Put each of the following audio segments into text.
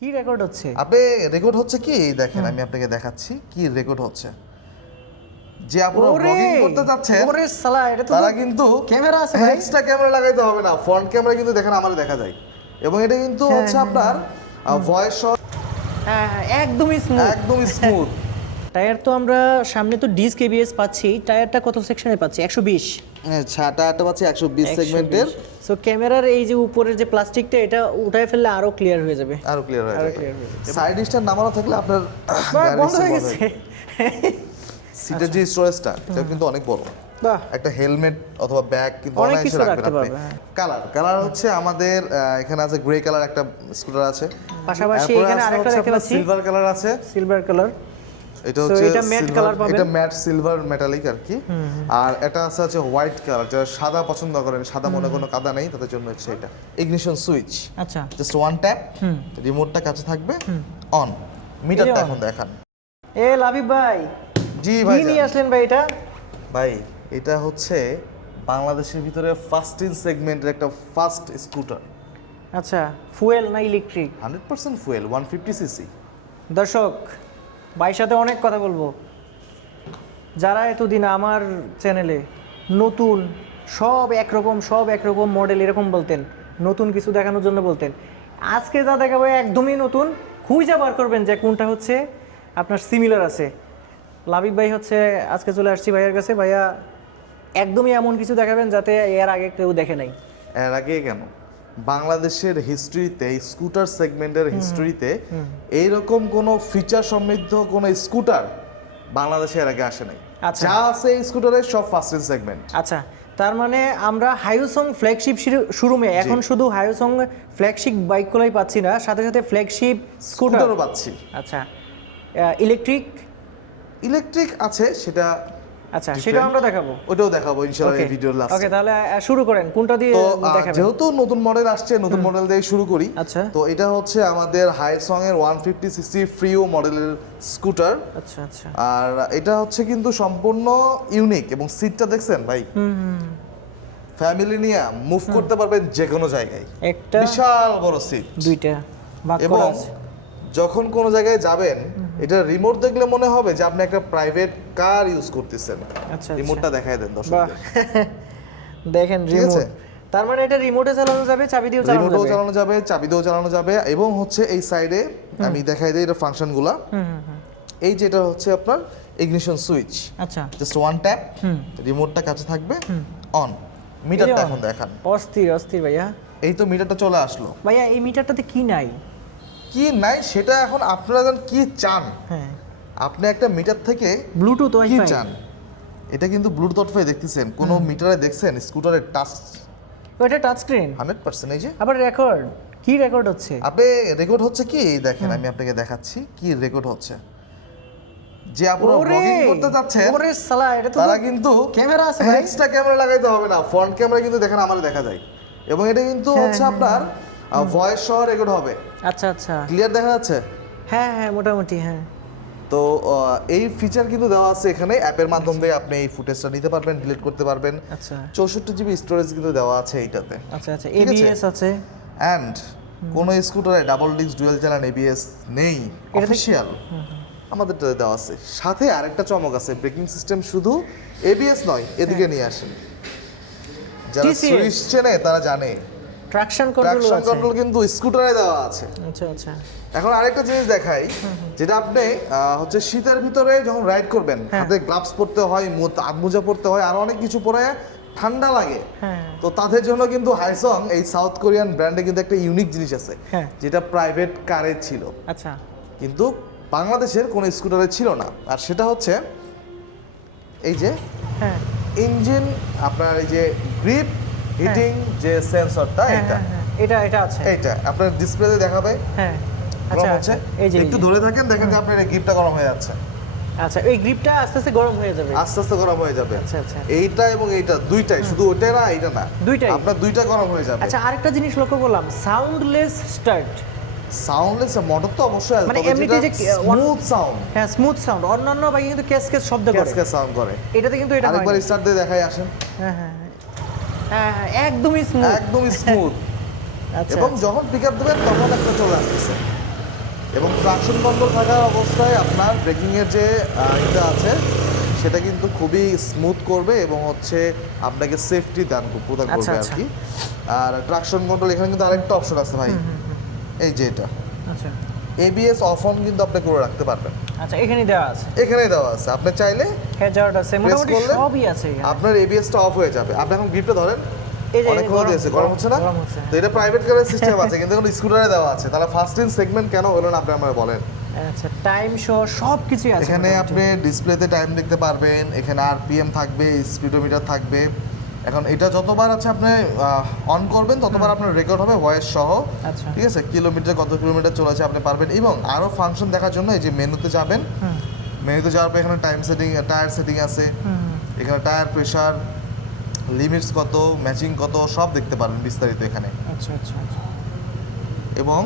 কি রেকর্ড হচ্ছে? আপনি রেকর্ড হচ্ছে কি দেখেন, আমি আপনাকে দেখাচ্ছি কি রেকর্ড হচ্ছে। যে আপনারা ব্লগিং করতে যাচ্ছেন ওরে শালা, এটা তো তারা কিন্তু ক্যামেরা আছে ভাই। এক্সট্রা ক্যামেরা লাগাইতে হবে না, ফ্রন্ট ক্যামেরা কিন্তু দেখেন আমাদের দেখা যায়। এবং এটা কিন্তু হচ্ছে আপনার ভয়েস হ্যাঁ হ্যাঁ, একদমই স্মুথ, একদম স্মুথ। টায়ার তো আমরা সামনে তো ডিস্ক এবিএস পাচ্ছি, টায়ারটা কত সেকশনে পাচ্ছি? 120। টায়ারটা পাচ্ছি 120 সেগমেন্টের। সো ক্যামেরার এই যে উপরের যে প্লাস্টিকটা, এটা উঠায় ফেললে আরো ক্লিয়ার হয়ে যাবে। আরো ক্লিয়ার হয়ে আরো যাবে। clear হয়ে যাবে। সাইড স্ট্যান্ড নামানো থাকলে আপনার বন্ধ হয়ে গেছে। সিটের যে স্টোরেজটা এটা কিন্তু অনেক বড়। বাহ, একটা হেলমেট অথবা ব্যাগ কিন্তু অনেক অনায়াসে কিছু রাখবেন রাখতে আপনি। পারবে, হ্যাঁ। কালার হচ্ছে আমাদের এখানে আছে গ্রে কালার একটা স্কুটার আছে, পাশাপাশি এখানে আরেকটা দেখতে পাচ্ছি সিলভার কালার আছে। Silver colour. এটা So, হচ্ছে এটা matte silver, color পাবেন। এটা ম্যাট সিলভার মেটালিক আর কি। আর এটা আছে হচ্ছে হোয়াইট কালার, যারা সাদা পছন্দ করেন, সাদা মনে কোনো কাদা নেই তাদের জন্য হচ্ছে এটা। ইগনিশন সুইচ, আচ্ছা, জাস্ট ওয়ান ট্যাপ, রিমোটটা কাছে থাকবে, অন। মিটারটা এখন দেখান। এ লাবিব ভাই, জি কি ভাই নিয়ে আসলেন ভাই এটা? ভাই এটা হচ্ছে বাংলাদেশের ভিতরে ফার্স্ট ইন সেগমেন্টের একটা ফার্স্ট স্কুটার। আচ্ছা, ফুয়েল না ইলেকট্রিক? 100% fuel, 150 CC. দর্শক, ভাইয়ের সাথে অনেক কথা বলবো। যারা এতদিন আমার চ্যানেলে নতুন সব একরকম মডেল এরকম বলতেন, নতুন কিছু দেখানোর জন্য বলতেন, আজকে যা দেখাবো একদমই নতুন। খুঁজে বার করবেন যে কোনটা হচ্ছে আপনার সিমিলার আছে। লাবিব ভাই হচ্ছে আজকে চলে আসছি ভাইয়ের কাছে। ভাইয়া একদমই এমন কিছু দেখাবেন যাতে এর আগে কেউ দেখে নাই। এর আগে কেন, বাংলাদেশের হিস্ট্রিতে, স্কুটার সেগমেন্টের হিস্ট্রিতে এইরকম কোনো ফিচার সমৃদ্ধ কোনো স্কুটার বাংলাদেশে এর আগে আসে নাই। আচ্ছা। যা আছে এই স্কুটারের সব ফার্স্ট ইন সেগমেন্ট। আচ্ছা, তার মানে আমরা হাইওসং ফ্ল্যাগশিপ শোরুমে এখন শুধু হাইওসং ফ্ল্যাগশিপ বাইকগুলোই পাচ্ছি না, সাথে সাথে ফ্ল্যাগশিপ স্কুটারও। স্কুটারও পাচ্ছি। আচ্ছা, ইলেকট্রিক আছে সেটা, আচ্ছা, সেটা আমরা দেখাবো। ওটাও দেখাবো ইনশাআল্লাহ এই ভিডিওর লাস্টে। ওকে, তাহলে শুরু করেন, কোনটা দিয়ে তো দেখাবেন? যেহেতু নতুন মডেল আসছে, নতুন মডেল দিয়ে শুরু করি। আচ্ছা। তো এটা হচ্ছে আমাদের হাইসং এর 150 সিসি ফ্রিও মডেলের স্কুটার। আচ্ছা আচ্ছা, আর এটা হচ্ছে কিন্তু সম্পূর্ণ ইউনিক, এবং সিটটা দেখছেন ভাই, ফ্যামিলি নিয়ে মুভ করতে পারবেন যে কোনো জায়গায়। একটা বিশাল বড় সিট, দুইটা ভাগ এবং করা আছে। যখন কোনো জায়গায় যাবেন এটা রিমোট দেখলে মনে হবে যে আপনি একটা প্রাইভেট কার ইউজ করতেছেন। আচ্ছা, রিমোটটা দেখায় দেন বাহ, দর্শকদের। দেখেন ঠিক রিমোট। আছে? তার মানে এটা রিমোটে চালানো যাবে, চাবি দিয়েও চালানো রিমোটও যাবে। চালানো যাবে, চাবি দিয়েও চালানো যাবে। এবং হচ্ছে এই সাইডে আমি দেখাই দিই এটা ফাংশনগুলো। এই যেটা হচ্ছে আপনার ইগনিশন সুইচ, আচ্ছা, জাস্ট ওয়ান ট্যাপ, রিমোটটা কাছে থাকবে, অন। মিটারটা এখন দেখান। অস্থির অস্থির ভাইয়া। এই তো মিটারটা চলে আসলো। ভাইয়া এই মিটারটাতে কি নাই? কি নাই সেটা এখন আপনারা কি চান। হ্যাঁ, আপনি একটা মিটার থেকে ব্লুটুথ কি ওয়াইফাই চান। এটা কিন্তু ব্লুটুথ ওয়াইফাই দেখতেছেন, কোন মিটারে দেখছেন স্কুটারের টাচ? ওইটা টাচ স্ক্রিন, 100% এই যে। আবার রেকর্ড, কি রেকর্ড হচ্ছে? আপনি রেকর্ড হচ্ছে কি দেখেন, আমি আপনাকে দেখাচ্ছি কি রেকর্ড হচ্ছে। যে আপনারা ব্লগিং করতে যাচ্ছেন ওরে শালা, এটা তো তারা কিন্তু ক্যামেরা আছে ভাই। এক্সট্রা ক্যামেরা লাগাইতে হবে না, ফ্রন্ট ক্যামেরা কিন্তু দেখেন আমাদের দেখা যায়। এবং এটা কিন্তু হচ্ছে আপনার ভয়েস সহ রেকর্ড হবে। আচ্ছা আচ্ছা, ক্লিয়ার দেখা যাচ্ছে? হ্যাঁ হ্যাঁ, মোটামুটি হ্যাঁ। তো এই ফিচার কিন্তু দেওয়া আছে এখানে, অ্যাপের মাধ্যমে দিয়ে আপনি এই ফুটেজটা নিতে পারবেন, ডিলিট করতে পারবেন। আচ্ছা 64 জিবি স্টোরেজ কিন্তু দেওয়া আছে এইটাতে। আচ্ছা আচ্ছা, ঠিক আছে? এবিএস আছে। অ্যান্ড কোনো স্কুটারে double disc dual channel ABS নেই অফিশিয়াল, আমাদেরটাতে দেওয়া আছে। সাথে আরেকটা চমক আছে, ব্রেকিং সিস্টেম শুধু এবিএস নয়, এদিকে নিয়ে আসেন। যারা TCS সুইচ চেনে তারা জানে ট্রাকশন কন্ট্রোল ট্রাকশন আছে। কন্ট্রোল কিন্তু স্কুটারে দেওয়া আছে। আচ্ছা আচ্ছা, এখন আরেকটা জিনিস দেখাই, যেটা আপনি হচ্ছে শীতের ভিতরে যখন রাইড করবেন, হাতে গ্লাভস পরতে হয়, হাত মোজা পরতে হয়, আর অনেক কিছু পরে ঠান্ডা লাগে। হ্যাঁ, তো তাদের জন্য কিন্তু হাইসং এই সাউথ কোরিয়ান ব্র্যান্ডে কিন্তু একটা ইউনিক জিনিস আছে, হ্যাঁ। যেটা প্রাইভেট কারে ছিল আচ্ছা কিন্তু বাংলাদেশের কোনো স্কুটারে ছিল না। আর সেটা হচ্ছে এই যে হ্যাঁ ইঞ্জিন, আপনার এই যে গ্রিপ হিটিং যে সেন্সরটা, হ্যাঁ এটা হ্যাঁ, এটা এটা আছে। এইটা আপনার ডিসপ্লেতে দেখাবে হ্যাঁ, গরম আচ্ছা হচ্ছে। এই যে একটু ধরে থাকেন, দেখেন যে আপনার এই গ্রিপটা গরম হয়ে যাচ্ছে। আচ্ছা, এই গ্রিপটা আস্তে আস্তে গরম হয়ে যাবে। আস্তে আস্তে গরম হয়ে যাবে। আচ্ছা আচ্ছা, এইটা এবং এইটা দুইটাই, শুধু ওইটা না এইটা না, দুইটাই। আপনার দুইটা গরম হয়ে যাবে। আচ্ছা, আরেকটা জিনিস লক্ষ্য করলাম, সাউন্ডলেস স্টার্ট। সাউন্ডলেস মোটর তো অবশ্যই আছে, মানে তবে এমনিতে যে স্মুথ সাউন্ড, হ্যাঁ স্মুথ সাউন্ড। অন্যান্য বাইক কিন্তু ক্যাস ক্যাস শব্দ করে, ক্যাসকে সাউন্ড করে। এটাতে কিন্তু এটা হয় আরেকবার না। স্টার্ট দিয়ে দেখাই আসেন। হ্যাঁ হ্যাঁ হ্যাঁ হ্যাঁ, একদমই স্মুথ। একদম স্মুথ। আচ্ছা, এবং যখন পিকআপ দেবেন তখন একটা চলে আসতেছে। এবং ট্রাকশন কন্ট্রোল থাকার অবস্থায় আপনার ব্রেকিংয়ের যে এটা আছে সেটা কিন্তু খুবই স্মুথ করবে এবং হচ্ছে আপনাকে সেফটি প্রদান আচ্ছা, করবে আর আচ্ছা। কি। আর ট্রাকশন কন্ট্রোল এখানে কিন্তু আরেকটা অপশন আছে ভাই, এই যে এটা আচ্ছা এবিএস অফ অন কিন্তু আপনি করে রাখতে পারবেন, আচ্ছা, এখানে দেওয়া আছে, এখানেই দেওয়া আছে। আপনি চাইলে হ্যাজার্ড আছে, মোটামুটি করলে সবই আছে এখানে। আপনার এবিএসটা অফ হয়ে যাবে। আপনি এখন গ্রিপটা ধরেন, এই যে অনেক ক্ষণ দিয়েছে, গরম হচ্ছে না? গরম হচ্ছে। তো এটা প্রাইভেট কারের সিস্টেম আছে কিন্তু এখন স্কুটারে দেওয়া আছে, তাহলে ফার্স্ট ইন সেগমেন্ট কেন হলো না আপনি আমাকে বলেন। আচ্ছা, টাইম শো সব কিছুই আছে এখানে মোটামুটি। আপনি ডিসপ্লেতে টাইম দেখতে পারবেন, এখানে আরপিএম থাকবে, স্পিডোমিটার থাকবে। এখন এটা যতবার আছে আপনি অন করবেন ততবার আপনার রেকর্ড হবে ভয়েস সহ, আচ্ছা। ঠিক আছে? কিলোমিটার কত কিলোমিটার চলেছে আপনি পারবেন। এবং আরও ফাংশন দেখার জন্য এই যে মেনুতে যাবেন, মেনুতে যাওয়ার পর এখানে টাইম সেটিং, টায়ার সেটিং আছে, এখানে টায়ার প্রেশার, লিমিটস কত, ম্যাচিং কত, সব দেখতে পারবেন বিস্তারিত এখানে। আচ্ছা আচ্ছা আচ্ছা। এবং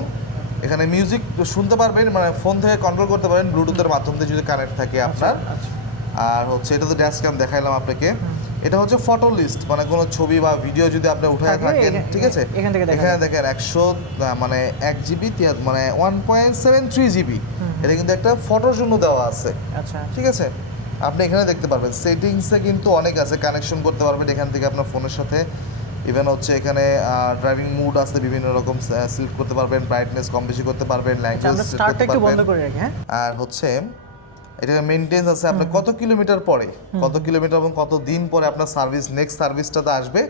এখানে মিউজিক শুনতে পারবেন, মানে ফোন থেকে কন্ট্রোল করতে পারেন ব্লুটুথের মাধ্যম দিয়ে যদি কানেক্ট থাকে আপনার। আচ্ছা। আর হচ্ছে এটা তো ড্যাশ ক্যাম দেখাইলাম আপনাকে, এটা হচ্ছে ফটো লিস্ট, মানে কোনো ছবি বা ভিডিও যদি আপনি উঠায় থাকলে থাকেন, ঠিক আছে? এখান থেকে দেখা এখানে যায়। দেখেন 100 মানে 1 জিবি মানে 1.73 জিবি, এটা কিন্তু একটা ফটোর জন্য দেওয়া আছে, আচ্ছা ঠিক আছে? আপনি এখানে দেখতে পারবেন সেটিংসে কিন্তু অনেক আছে, কানেকশন করতে পারবেন এখান থেকে আপনার ফোনের সাথে। ইভেন হচ্ছে এখানে ড্রাইভিং মুড আছে, বিভিন্ন রকম সিলেক্ট করতে পারবেন, ব্রাইটনেস কম বেশি করতে পারবেন, আচ্ছা, ল্যাঙ্গুয়েজ আমরা সেট স্টার্টটা করতে একটু বন্ধ পারবেন। করে রাখি, হ্যাঁ। আর হচ্ছে এটা মেইনটেন্স আছে, আপনার কত কিলোমিটার পরে, কত কিলোমিটার এবং কত দিন পরে আপনার সার্ভিস নেক্সট সার্ভিসটাতে আসবে,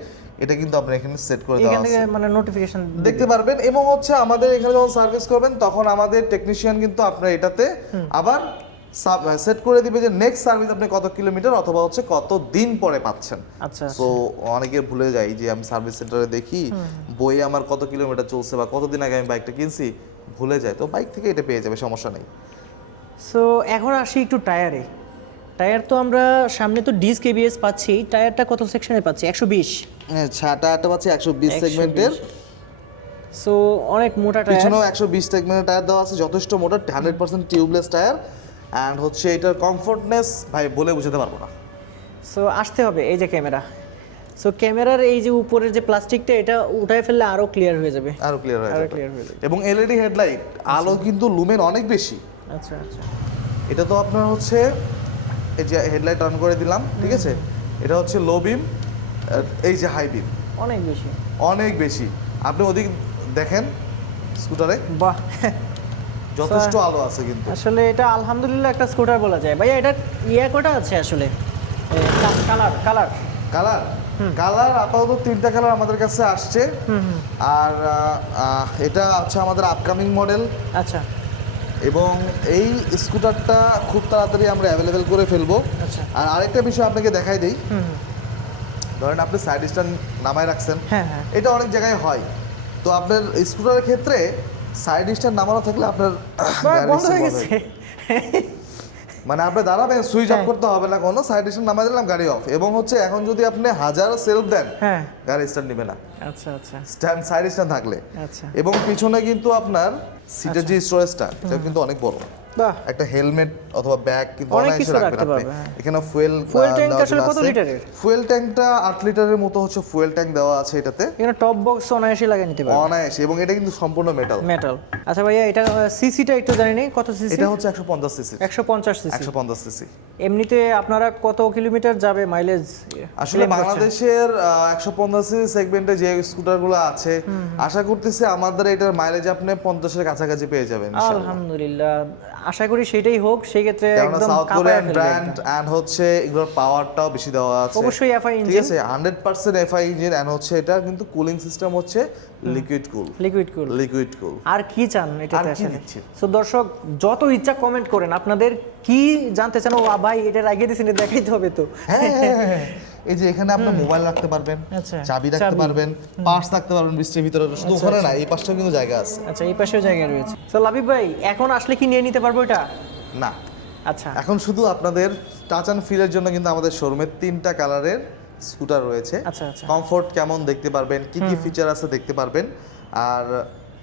এটা কিন্তু আপনি এখানে সেট করে দেওয়া এখান থেকে আছে, মানে নোটিফিকেশন দেখতে পারবেন। এবং হচ্ছে আমাদের এখানে যখন সার্ভিস করবেন তখন আমাদের টেকনিশিয়ান কিন্তু আপনার এটাতে আবার সেট করে দিবে যে নেক্সট সার্ভিস আপনি কত কিলোমিটার অথবা হচ্ছে কত দিন পরে পাচ্ছেন। আচ্ছা সো অনেকে ভুলে যায় যে আমি সার্ভিস সেন্টারে দেখি বই আমার কত কিলোমিটার চলছে বা কতদিন আগে আমি বাইকটা কিনছি, ভুলে যায়। তো বাইক থেকে এটা পেয়ে যাবে, সমস্যা নেই। সো এখন আসি একটু টায়ারে। টায়ার তো আমরা সামনে তো ডিস্ক এবিএস পাচ্ছি, টায়ারটা কত সেকশনে পাচ্ছি? 120। টায়ারটা পাচ্ছি 120 সেগমেন্টের, সো অনেক মোটা টায়ার। পিছনেও 120 সেগমেন্টের টায়ার দেওয়া আছে, যথেষ্ট মোটা, 100% টিউবলেস টায়ার। অ্যান্ড হচ্ছে এটার কমফোর্টনেস ভাই বলে বোঝাতে পারবো না। সো আসতে হবে এই যে ক্যামেরা। সো ক্যামেরার এই যে উপরের যে প্লাস্টিকটা, এটা উঠায় ফেললে আরো ক্লিয়ার হয়ে যাবে, আরো ক্লিয়ার হয়ে আরো যাবে। ক্লিয়ার হয়ে যাবে। এবং এলইডি হেডলাইট, আলো কিন্তু লুমেন অনেক বেশি। আচ্ছা আচ্ছা। এটা তো আপনার হচ্ছে এই যে হেডলাইট অন করে দিলাম, ঠিক আছে? এটা হচ্ছে লো বিম, এই যে হাই বিম অনেক বেশি, অনেক বেশি। আপনি ওদিক দেখেন স্কুটারে বাহ। যথেষ্ট আলো আছে কিন্তু। আসলে এটা আলহামদুলিল্লাহ একটা স্কুটার বলা যায়। ভাইয়া এটা ইয়ে কটা আছে আসলে? কালার কালার কালার কালার আপাতত 3টা কালার আমাদের কাছে আসছে। আর এটা হচ্ছে আমাদের আপকামিং মডেল। আচ্ছা এবং এই স্কুটারটা খুব তাড়াতাড়ি আমরা অ্যাভেলেবেল করে ফেলবো। আচ্ছা। আর আরেকটা বিষয় আপনাকে দেখাই দিই, ধরেন আপনি সাইড স্ট্যান্ড নামায় রাখছেন, হ্যাঁ হ্যাঁ। এটা অনেক জায়গায় হয়। তো আপনার স্কুটারের ক্ষেত্রে সাইড স্ট্যান্ড নামানো থাকলে আপনার গাড়ি বন্ধ হয়ে stop গেছে। হবে। মানে আপনি দাঁড়াবেন, সুইচ অফ হ্যাঁ। করতে হবে না কোনো, সাইড স্ট্যান্ড নামায় দিলাম গাড়ি অফ। এবং হচ্ছে এখন যদি আপনি 1000 সেলফ দেন, হ্যাঁ। গাড়ি স্ট্যান্ড নেবে না, আচ্ছা আচ্ছা স্ট্যান্ড সাইড স্ট্যান্ড থাকলে। আচ্ছা। এবং পিছনে কিন্তু আপনার সিটের যে স্টোরেজটা, এটা কিন্তু অনেক বড়। বাহ। একটা হেলমেট অথবা ব্যাগ কিন্তু অনেক অনায়াসে কিছু রাখবেন রাখতে আপনি। পারবে, হ্যাঁ। এখানে ফুয়েল ট্যাঙ্ক আসলে কত লিটারের? ফুয়েল ট্যাঙ্কটা 8 লিটারের মতো হচ্ছে ফুয়েল ট্যাঙ্ক দেওয়া আছে এটাতে, এখানে টপ বক্স অনায়াসে লাগিয়ে নিতে পারবে, অনায়াসে। এবং এটা কিন্তু সম্পূর্ণ মেটাল। মেটাল। আচ্ছা ভাইয়া, এটা সিসিটা একটু জানি না কত সিসি? এটা হচ্ছে 150 সিসি। 150 সিসি। 150 সিসি। এমনিতে আপনারা কত কিলোমিটার যাবে মাইলেজ? আসলে বাংলাদেশের 150 সিসি সেগমেন্টে যে স্কুটারগুলো আছে, আশা করতেছি আমাদের এটার মাইলেজ আপনি 50 এর কাছাকাছি পেয়ে যাবেন ইনশাআল্লাহ। আলহামদুলিল্লাহ, আশা করি সেটাই হোক। সেই ক্ষেত্রে কারণ একদম সাউথ কাঁপায় কোরিয়ান ফেলবে ব্র্যান্ড একদম। এন্ড হচ্ছে এগুলোর পাওয়ারটাও বেশি দেওয়া আছে। অবশ্যই এফআই ঠিক ইঞ্জিন, আছে, 100% এফআই ইঞ্জিন। এন্ড হচ্ছে এটা কিন্তু কুলিং সিস্টেম হচ্ছে liquid cool. Liquid cool. Liquid cool. আর কি চান আর এটাতে কি আসলে? দিচ্ছে? সো দর্শক যত ইচ্ছা কমেন্ট করেন, আপনাদের কি জানতে চান? ও ভাই এটা লাগিয়ে দিয়েছেন, এটা দেখাইতে হবে তো। হ্যাঁ, এই যে এখানে আপনি মোবাইল রাখতে পারবেন, আচ্ছা, চাবি রাখতে পারবেন, পার্স রাখতে পারবেন বৃষ্টির ভিতরে। শুধু ওখানে না, এই পাশটাও কিন্তু জায়গা আছে। আচ্ছা, এই পাশেও জায়গা রয়েছে। সো লাবিব ভাই, এখন আসলে কি নিয়ে নিতে পারবো এটা? না, আচ্ছা এখন শুধু আপনাদের টাচ অ্যান্ড ফিলের জন্য কিন্তু আমাদের শোরুমে 3টা কালারের স্কুটার রয়েছে। আচ্ছা আচ্ছা। কমফোর্ট কেমন দেখতে পারবেন, কি কি ফিচার আছে দেখতে পারবেন। আর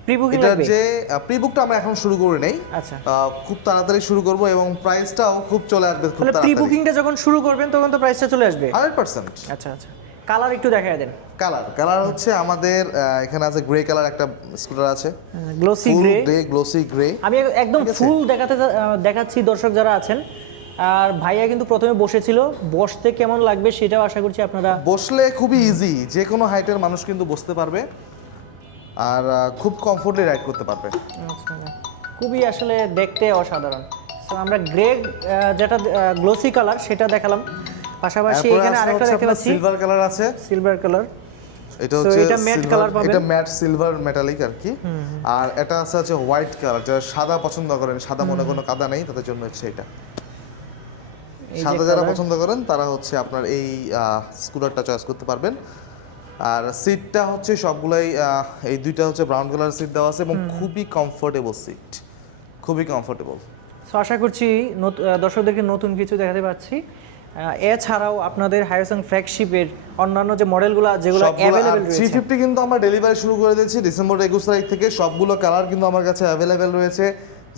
প্রি-বুকিং এটার লাগবে? যে প্রি-বুকটা আমরা এখন শুরু করে নেই, আচ্ছা। খুব তাড়াতাড়ি শুরু করব এবং প্রাইসটাও খুব চলে আসবে খুব তাহলে তাড়াতাড়ি। প্রি-বুকিংটা যখন শুরু করবেন তখন তো প্রাইসটা চলে আসবে? 100%। আচ্ছা আচ্ছা। কালার একটু দেখায় দেন। কালার হচ্ছে আমাদের এখানে আছে গ্রে কালার একটা স্কুটার আছে, গ্লোসি ফুল গ্রে। Grey, glossy grey. আমি একদম ফুল দেখাচ্ছি দর্শক যারা আছেন। আর ভাইয়া কিন্তু প্রথমে বসেছিল, বসতে কেমন লাগবে সেটাও আশা করছি আপনারা। বসলে খুবই ইজি, যে কোনো হাইটের মানুষ কিন্তু বসতে পারবে আর খুব কমফোর্টলি রাইড করতে পারবে। আচ্ছা, খুবই আসলে দেখতে অসাধারণ। তো আমরা গ্রে যেটা গ্লোসি কালার সেটা দেখালাম, পাশাপাশি এখানে আরেকটা দেখতে পাচ্ছি সিলভার কালার আছে, সিলভার কালার। এটা হচ্ছে এটা ম্যাট কালার পাবেন, এটা ম্যাট সিলভার মেটালিক আর কি। আর এটা আছে হচ্ছে হোয়াইট কালার, যারা সাদা পছন্দ করেন, সাদা মনে কোনো কাদা নেই, তাদের জন্য হচ্ছে এটা। সাদা যারা পছন্দ করেন তারা হচ্ছে আপনার এই স্কুটারটা চয়েস করতে পারবেন। আর সিটটা হচ্ছে সবগুলাই এই দুইটা হচ্ছে ব্রাউন কালার সিট দেওয়া আছে এবং খুবই কমফোর্টেবল সিট, খুবই কমফোর্টেবল। সো আশা করছি দর্শকদেরকে নতুন কিছু দেখাতে পাচ্ছি। এছাড়াও আপনাদের হায়ারসাং ফ্ল্যাগশিপের অন্যান্য যে মডেলগুলো যেগুলো অ্যাভেলেবেল রয়েছে, 350 কিন্তু আমরা ডেলিভারি শুরু করে দিয়েছি ডিসেম্বর 21 তারিখ থেকে। সবগুলো কালার কিন্তু আমার কাছে অ্যাভেলেবেল রয়েছে।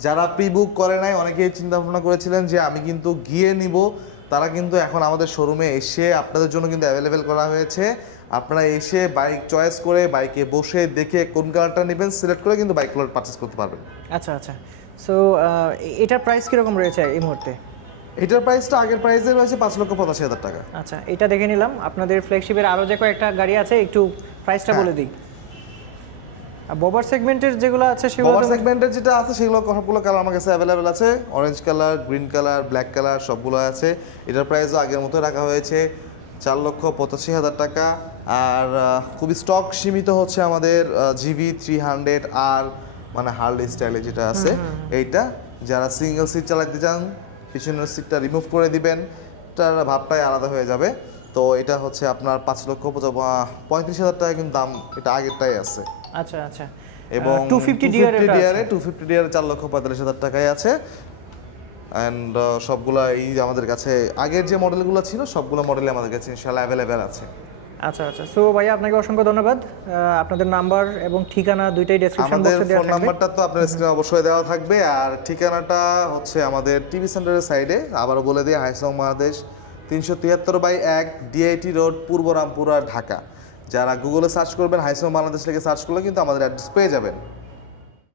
যারা প্রি বুক করে নাই, অনেকেই চিন্তা ভাবনা করেছিলেন যে আমি কিন্তু গিয়ে নিব, তারা কিন্তু এখন আমাদের শোরুমে এসে আপনাদের জন্য কিন্তু অ্যাভেলেবেল করা হয়েছে। আপনারা এসে বাইক চয়েস করে, বাইকে বসে দেখে কোন কালারটা নেবেন সিলেক্ট করে কিন্তু বাইক কালার পারচেস করতে পারবেন। আচ্ছা আচ্ছা। সো এটার প্রাইস কীরকম রয়েছে এই মুহূর্তে? এটার প্রাইসটা আগের প্রাইসে রয়েছে 5,85,000 টাকা। আচ্ছা, এটা দেখে নিলাম। আপনাদের ফ্ল্যাগশিপের আরও যে কয়েকটা গাড়ি আছে একটু প্রাইসটা বলে দিই। ববার সেগমেন্টের যেগুলো আছে সেগুলো ববার সেগমেন্টের যেটা আছে সেগুলো সবগুলো কালার আমার কাছে অ্যাভেলেবেল আছে, orange colour, green colour, black colour সবগুলো আছে। এটার প্রাইসও আগের মতো রাখা হয়েছে 4,85,000 টাকা। আর খুবই স্টক সীমিত হচ্ছে আমাদের জিভি 300 আর মানে হার্লি স্টাইলে যেটা আছে এইটা। যারা সিঙ্গেল সিট চালাতে চান পিছনের সিটটা রিমুভ করে দিবেন, তার ভাবটাই আলাদা হয়ে যাবে। তো এটা হচ্ছে আপনার 5,35,000 টাকা কিন্তু দাম, এটা আগেরটাই আছে। আচ্ছা আচ্ছা। এবং 250 ডিআরে 250 ডিআর 4,45,000 টাকায় আছে। অ্যান্ড সবগুলো এই আমাদের কাছে আগের যে মডেলগুলো ছিল সবগুলো মডেলই আমাদের কাছে ইনশাআল্লাহ অ্যাভেলেবেল আছে। আচ্ছা আচ্ছা। সো ভাইয়া আপনাকে অসংখ্য ধন্যবাদ। আপনাদের নাম্বার এবং ঠিকানা দুইটাই ডেসক্রিপশন আমাদের বক্সে দেওয়া ফোন থাকবে। নাম্বারটা তো আপনার স্ক্রিনে অবশ্যই দেওয়া থাকবে, আর ঠিকানাটা হচ্ছে আমাদের টিভি সেন্টারের সাইডে। আবারও বলে দিই, হাইসং বাংলাদেশ 373/1 ডিআইটি রোড, পূর্ব রামপুরা, ঢাকা। যারা গুগলে সার্চ করবেন হাইসং বাংলাদেশ থেকে সার্চ করলে কিন্তু আমাদের অ্যাড্রেস পেয়ে যাবেন।